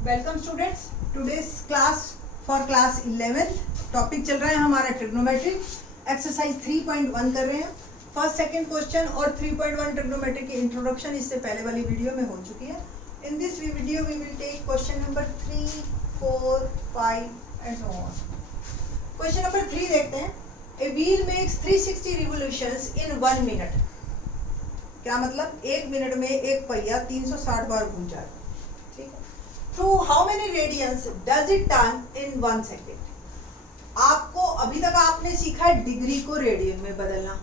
Welcome students, today's class for class 11। Topic चल रहा है हमारा ट्रिग्नोमेट्री। एक्सरसाइज 3.1 कर रहे हैं। फर्स्ट सेकंड क्वेश्चन और 3.1 ट्रिग्नोमेट्री की इंट्रोडक्शन इससे पहले वाली वीडियो में हो चुकी है। In this video we will take question number 3, 4, 5 and so on. Question number 3 देखते हैं। A wheel makes 360 revolutions in 1 minute. क्या मतलब? 1 मिनट में एक पहिया 360 बार घूम जाए। ठीक है। Through how many radians does it turn in 1 second? आपको अभी तक आपने सीखा है डिग्री को रेडियन में बदलना।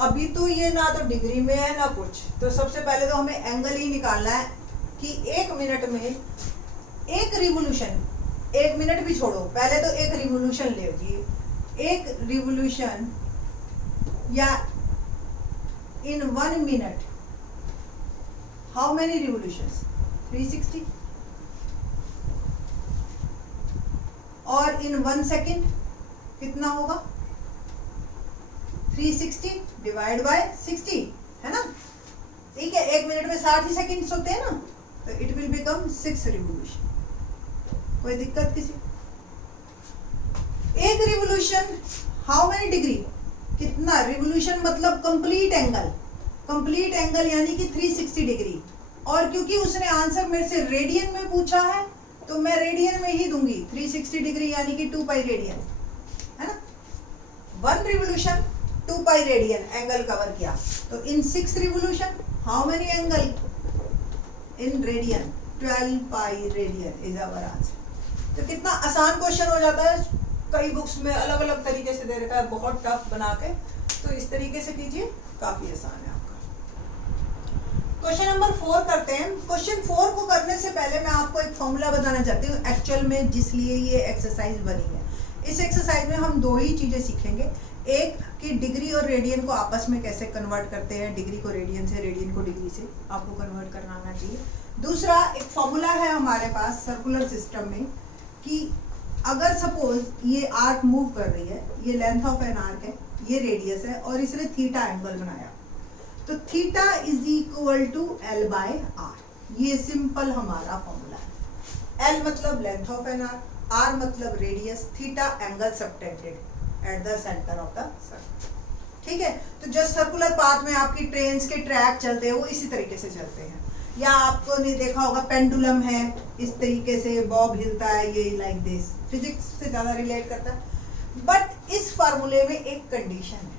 अभी तो ये ना तो डिग्री में है ना कुछ। तो सबसे पहले तो हमें एंगल ही निकालना है कि 1 मिनट में एक रिवोल्यूशन, 1 मिनट भी छोड़ो, पहले तो एक रिवोल्यूशन ले लीजिए। एक रिवोल्यूशन या इन 1 मिनट हाउ मेनी रिवोल्यूशंस? 360। और इन 1 सेकेंड कितना होगा? 360 डिवाइड बाय 60, है ना? ठीक है। 1 मिनट में 60 ही सेकेंड्स होते हैं ना, तो इट विल बिकम 6 रिवोल्यूशन। कोई दिक्कत किसी? एक रिवोल्यूशन हाउ मेनी डिग्री? कितना? रिवोल्यूशन मतलब कंप्लीट एंगल। कंप्लीट एंगल यानी कि 360 डिग्री। और क्योंकि उसने आंसर मेरे से रेडियन में पूछा है तो मैं रेडियन में ही दूंगी। 360 डिग्री यानी कि 2 पाई रेडियन, है ना? 1 revolution 2 pi radian angle cover किया। तो in 6 revolution how many angle in radian? 12 pi radian is our answer. तो कितना आसान क्वेश्चन हो जाता है। कई बुक्स में अलग अलग तरीके से दे रखा है, बहुत टफ बना के। तो इस तरीके से कीजिए, काफी आसान है आपका। क्वेश्चन नंबर 4 करते हैं। क्वेश्चन 4 को करने से पहले मैं आपको एक फॉर्मूला बताना चाहती हूँ एक्चुअल में, जिसलिए ये एक्सरसाइज बनी है। इस एक्सरसाइज में हम 2 ही चीजें सीखेंगे। एक कि डिग्री और रेडियन को आपस में कैसे कन्वर्ट करते हैं, डिग्री को रेडियन से, रेडियन को डिग्री से आपको कन्वर्ट करना आना चाहिए। दूसरा, एक फॉर्मूला है हमारे पास सर्कुलर सिस्टम में कि अगर सपोज ये आर्क मूव कर रही है, ये लेंथ ऑफ एन आर्क है, ये रेडियस है और इसने थीटा एंगल बनाया, तो theta is equal to L by R. ये सिंपल हमारा फॉर्मूला है। एल मतलब length of an arc, R मतलब radius, theta angle subtended at the centre of the circle. ठीक है। तो जो सर्कुलर पाथ में आपकी ट्रेन्स के ट्रैक चलते हैं वो इसी तरीके से चलते हैं। या आपको नहीं देखा होगा, पेंडुलम है, इस तरीके से बॉब हिलता है, ये लाइक दिस। फिजिक्स से ज्यादा रिलेट करता है। बट इस फार्मूले में एक कंडीशन है।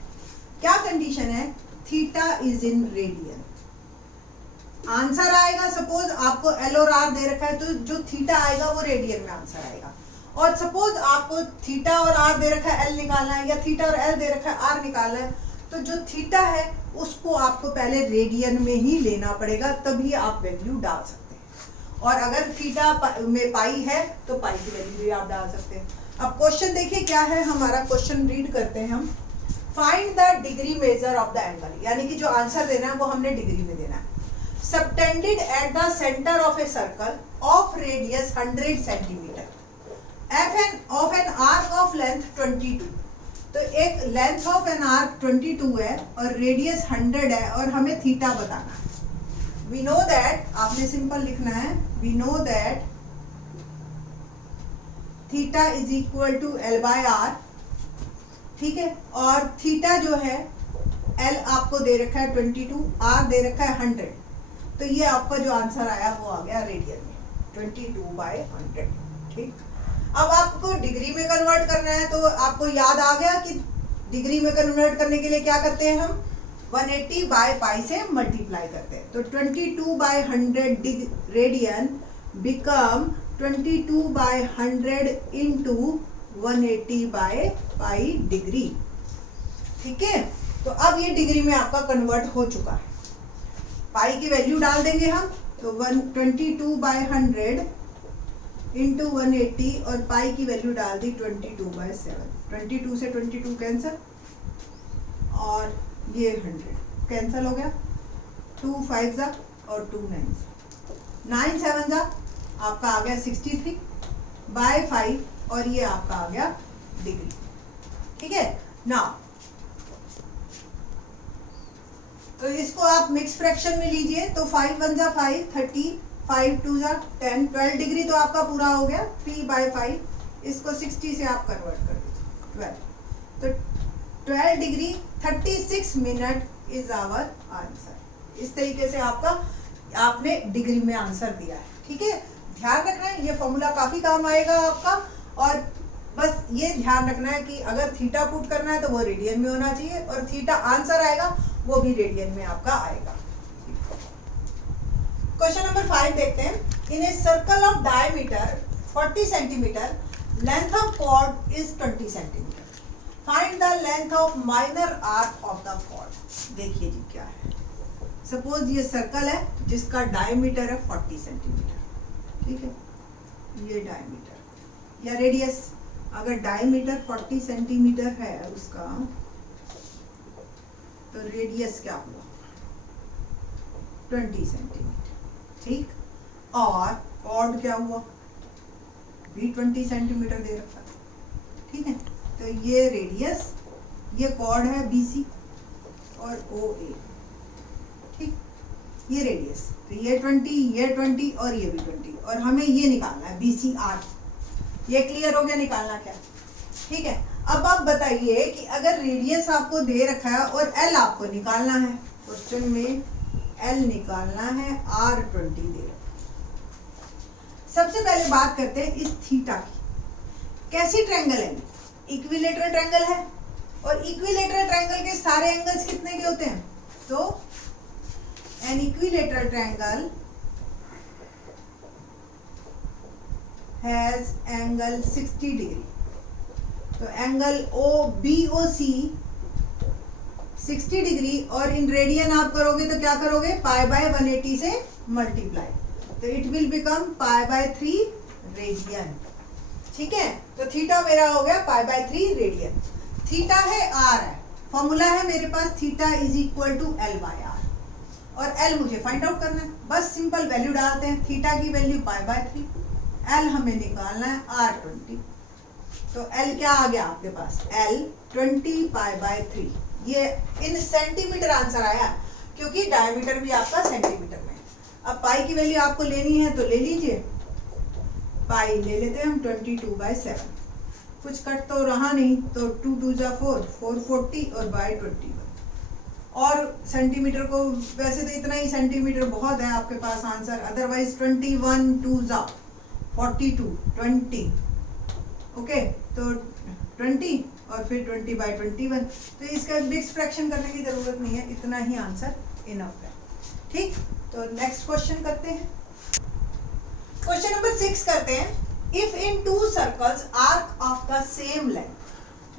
क्या कंडीशन है? Theta is in radian. Answer आएगा, सपोज आपको एल और आर दे रखा है तो जो थीटा आएगा वो रेडियन में आंसर आएगा। और सपोज आपको थीटा और आर दे रखा है, एल निकालना है, या थीटा और एल दे रखा है, आर निकालना है, तो जो थीटा है उसको आपको पहले रेडियन में ही लेना पड़ेगा, तभी आप वैल्यू डाल सकते हैं। और अगर थीटा में पाई है तो पाई की वैल्यू भी आप डाल सकते हैं। अब क्वेश्चन देखिए क्या है हमारा। क्वेश्चन रीड करते हैं हम। Find the degree measure of the angle, यानी कि जो आंसर देना है वो हमने डिग्री में देना है। Subtended at the centre of A circle of radius 100 centimetre of an arc of length 22। तो एक लेंथ ऑफ एन आर्क 22 है और रेडियस 100 है और हमें थीटा बताना है। वी नो दैट, आपने सिंपल लिखना है, we know that theta is equal to L by R. ठीक है। और थीटा जो है, एल आपको दे रखा है 22, आर दे रखा है 100। तो ये आपका जो आंसर आया वो आ गया रेडियन में, 22/100। ठीक। अब आपको डिग्री में कन्वर्ट करना है, तो आपको याद आ गया कि डिग्री में कन्वर्ट करने के लिए क्या करते हैं हम? 180 बाय पाई से मल्टीप्लाई करते हैं। तो 22/100 radian become 22/100 into 180 by pi degree. ठीक है। तो अब ये डिग्री में आपका कन्वर्ट हो चुका है। पाई की वैल्यू डाल देंगे हम, तो 22/100 इंटू 180 और पाई की वैल्यू डाल दी 22/7। 22 से 22 कैंसिल और ये 100 कैंसिल हो गया। 2 5 जा और 2 9 जा, 9 7 जा, आपका आ गया 63/5 और ये आपका आ गया डिग्री। ठीक है। नाउ तो इसको आप मिक्स फ्रैक्शन में लीजिए, तो 5 1 जा 5, 30, 5 2 जा 10, 12 डिग्री तो आपका पूरा हो गया। 3/5, इसको 60 से आप कन्वर्ट कर दीजिए 12, तो 12 degree 36 minute is our answer. इस तरीके से आपने डिग्री में आंसर दिया है। ठीक है, ध्यान रखना है ये फॉर्मूला काफी काम आएगा आपका, और बस ये ध्यान रखना है कि अगर थीटा पुट करना है तो वो रेडियन में होना चाहिए, और थीटा आंसर आएगा वो भी रेडियन में आपका आएगा। क्वेश्चन नंबर 5 देखते हैं। In a circle of diameter 40 centimetre, length of chord is 20 centimetre, find the length of minor arc of the chord. देखिए जी क्या है, सपोज ये सर्कल है जिसका डायमीटर है 40 सेंटीमीटर। ठीक है, ये डायमीटर या रेडियस, अगर डायमीटर 40 सेंटीमीटर है उसका, तो रेडियस क्या हुआ 20 सेंटीमीटर। ठीक, और कॉर्ड क्या हुआ भी 20 सेंटीमीटर दे रखा है। ठीक है, तो ये रेडियस, ये कॉर्ड है BC और OA। ठीक, ये रेडियस, तो ये 20 और ये भी 20, और हमें ये निकालना है BCR। ये क्लियर हो गया निकालना क्या। ठीक है, अब आप बताइए कि अगर रेडियस आपको दे रखा है और L आपको निकालना है, क्वेश्चन में L निकालना है, R 20 दे रखा है। सबसे पहले बात करते हैं इस थीटा की। कैसी ट्रायंगल है, इक्विलेटरल ट्रायंगल है, और इक्विलेटरल ट्रायंगल के सारे एंगल्स कितने के होते हैं, तो an equilateral triangle has angle 60 degree, तो एंगल OBOC 60 डिग्री, और इन रेडियन आप करोगे तो क्या करोगे, π/180 से मल्टीप्लाई, तो इट विल बिकम π/3 रेडियन। ठीक है, तो थीटा मेरा हो गया π/3 रेडियन। थीटा है R है, फॉर्मूला है मेरे पास theta is equal to L/R, और L मुझे फाइंड आउट करना है। बस सिंपल वैल्यू डालते हैं, थीटा की वैल्यू π/3, L हमें निकालना है R 20, तो L क्या आ गया आपके पास, L 20 π/3। ये इन सेंटीमीटर आंसर आया क्योंकि डायमीटर भी आपका सेंटीमीटर में। अब पाई की वैल्यू आपको लेनी है तो ले लीजिए, पाई ले लेते हैं हम 22/7, कुछ कट तो रहा नहीं, तो 2 2 जा 4, 440 और बाय 21, और सेंटीमीटर को वैसे तो इतना ही सेंटीमीटर बहुत है आपके पास आंसर, अदरवाइज 21 2 जा 42 20, ओके, तो 20 और फिर 20/21, तो इसका मिक्स फ्रैक्शन करने की जरूरत नहीं है, इतना ही आंसर इनफ है। ठीक, तो नेक्स्ट क्वेश्चन करते हैं। क्वेश्चन नंबर 6 करते हैं। If in 2 circles arc of the same length,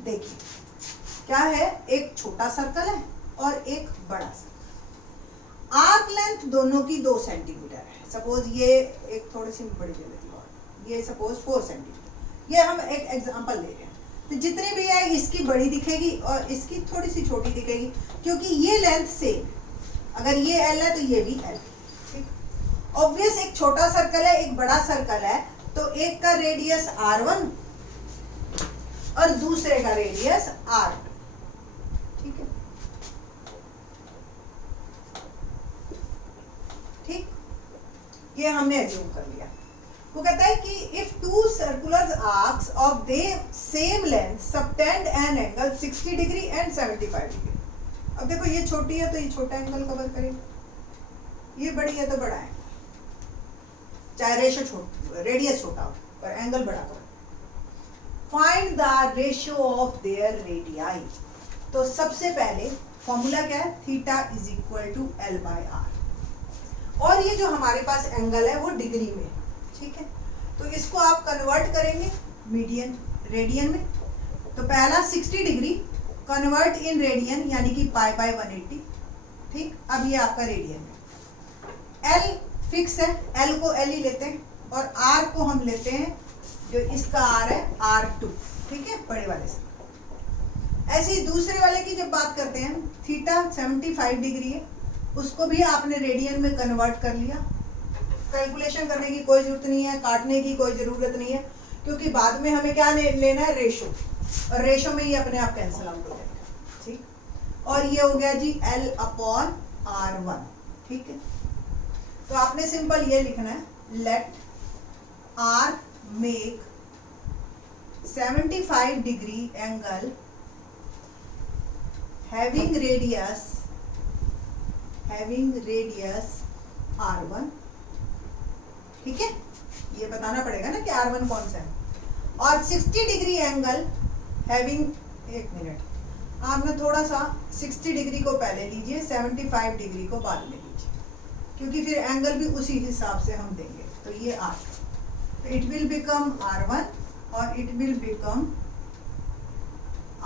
देखिए क्या है, एक छोटा सर्कल है और एक बड़ा सर्कल, आर्क लेंथ दोनों की 2 सेंटीमीटर है। सपोज ये एक थोड़ी सी बड़ी ले लेती हूँ, ये सपोज 4 सेंटीमीटर, ये हम एक एग्जांपल ले रहे हैं, तो जितनी भी है इसकी बड़ी दिखेगी और इसकी थोड़ी सी छोटी दिखेगी, क्योंकि ये लेंथ सेम, अगर ये L है तो ये भी L। ठीक, ऑब्वियस एक छोटा सर्कल है एक बड़ा सर्कल है, तो एक का रेडियस R1 और दूसरे का रेडियस R2। ठीक है, ठीक, ये हमने एज्यूम कर लिया। वो कहता है कि if 2 circular arcs of they same length subtend an angle 60 degree and 75 degree. अब देखो ये छोटी है तो ये छोटा एंगल कवर करेगी, ये बड़ी है तो बड़ा है, चाहे रेडियस छोटा हो पर एंगल बड़ा करो। Find the ratio of their radii. तो सबसे पहले फॉर्मूला क्या है, theta is equal to L/R, और ये जो हमारे पास एंगल है वो डिग्री में। ठीक है, तो इसको आप कन्वर्ट करेंगे मीडियन रेडियन में, तो पहला 60 डिग्री कन्वर्ट इन रेडियन यानी कि π/180। ठीक, अब ये आपका रेडियन है। L फिक्स है, L को L ही लेते हैं, और R को हम लेते हैं जो इसका R है R2। ठीक है, बड़े वाले से। ऐसे ही दूसरे वाले की जब बात करते हैं, थीटा 75 डिग्री है, उसको भी आपने रेडियन में कन्वर्ट कर लिया। कैलकुलेशन करने की कोई जरूरत नहीं है, काटने की कोई जरूरत नहीं है, क्योंकि बाद में हमें क्या लेना है, रेशो, और रेशो में ही अपने आप कैंसिल आउट हो जाएगा। ठीक, और ये हो गया जी L/R1। ठीक है, तो आपने सिंपल ये लिखना है, let R make 75 degree angle having radius R1, ठीक है, ये बताना पड़ेगा ना कि R1 कौन सा है, और 60 डिग्री एंगल हैविंग, एक मिनट, आपने थोड़ा सा 60 डिग्री को पहले लीजिए, 75 डिग्री को बाद में लीजिए, क्योंकि फिर एंगल भी उसी हिसाब से हम देंगे। तो ये R, तो इट विल बिकम R1 और it will become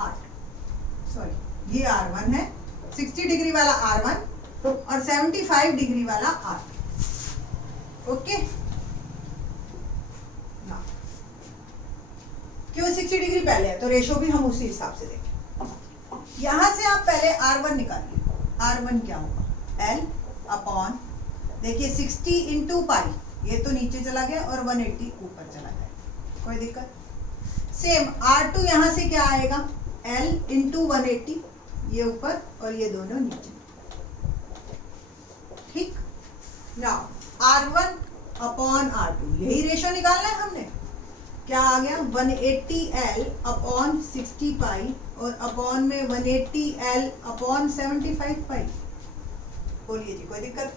R2, sorry ये R1 है, 60 डिग्री वाला R1 और 75 डिग्री वाला R2, ओके ना, क्यों 60 डिग्री पहले है तो रेशो भी हम उसी हिसाब से देंगे। यहां से आप पहले R1 निकालिए, R1 क्या होगा, L अपॉन, देखिए 60 इंटू पाई, ये तो नीचे चला गया और 180 ऊपर चला गया, कोई दिक्कत। सेम R2 यहां से क्या आएगा, L इंटू 180, ये ऊपर और ये दोनों नीचे, ठीक। नाउ R1 अपॉन R2, यही रेशो निकालना है हमने, क्या आ गया 180L अपॉन 60 पाई और अपॉन में 180L अपॉन 75 पाई, बोलिए जी कोई दिक्कत।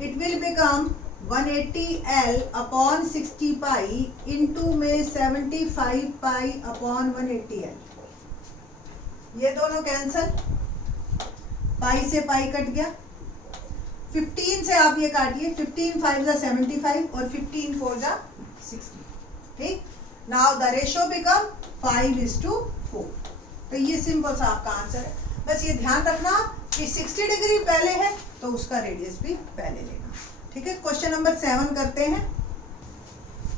It will become 180L upon 60 pi into में 75 पाई अपॉन 180L, ये दोनों कैंसल, पाई से पाई कट गया, 15 से आप ये काटिए, 15 5 जा 75 और 15 4 जा 60, ठीक। नाउ द रेशो बिकम 5:4, तो ये सिंपल सा आपका आंसर है। बस ये ध्यान रखना कि 60 डिग्री पहले है तो उसका रेडियस भी पहले लेना, ठीक है। क्वेश्चन नंबर 7 करते हैं।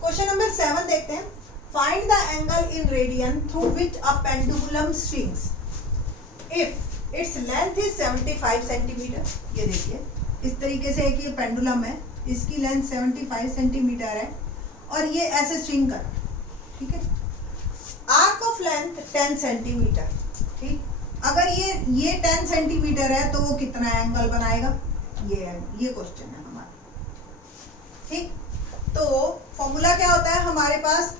क्वेश्चन नंबर 7 देखते हैं, find the angle in radian through which a pendulum swings if its length is 75 centimetre. ये देखिए इस तरीके से एक ये पेंडुलम है, इसकी लेंथ 75 सेंटीमीटर है और ये ऐसे स्विंग कर रहा है, ठीक है। आर्क ऑफ लेंथ 10 सेंटीमीटर, ठीक। अगर ये 10 सेंटीमीटर है तो वो कितना एंगल बनाएगा, ये क्वेश्चन है हमारा, ठीक। तो फॉर्मूला क्या होता है हमारे पास,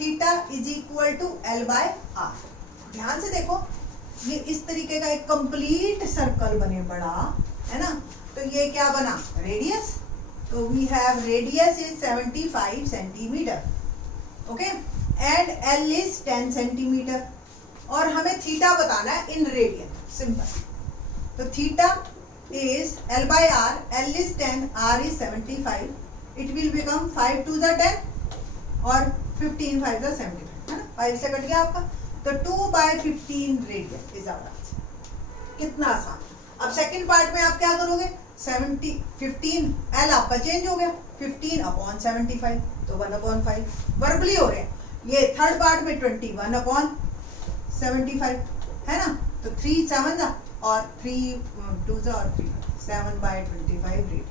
theta is equal to L/R। ध्यान से देखो, ये इस तरीके का एक कंप्लीट सर्कल बने पड़ा है ना, तो ये क्या बना, रेडियस, तो we have radius is 75 centimetre, okay, and L is 10 centimetre, और हमें थीटा बताना है इन रेडियन, सिंपल। तो theta is L/R, L is 10, R is 75, it will become 5 2 जा 10 और 15 5 जा 75, है ना, 5 से कट गया आपका, तो 2/15 रेडियन इज आवर आंसर। कितना आसान। अब सेकंड पार्ट में आप क्या करोगे, 15 L आपका चेंज हो गया, 15 अपॉन 75, तो 1/5 वर्बली हो रहे हैं। ये थर्ड पार्ट में 21/75 है ना, तो 3 7 और 3 2 और 3 7/25 रेडियन,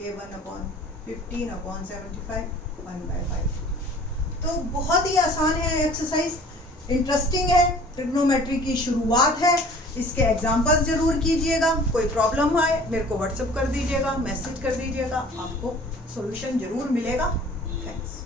ये 1/15/75 1/5। तो बहुत ही आसान है एक्सरसाइज, इंटरेस्टिंग है, ट्रिग्नोमेट्री की शुरुआत है। इसके एग्जाम्पल्स जरूर कीजिएगा, कोई प्रॉब्लम आए मेरे को व्हाट्सएप कर दीजिएगा, मैसेज कर दीजिएगा, आपको सॉल्यूशन जरूर मिलेगा। थैंक्स।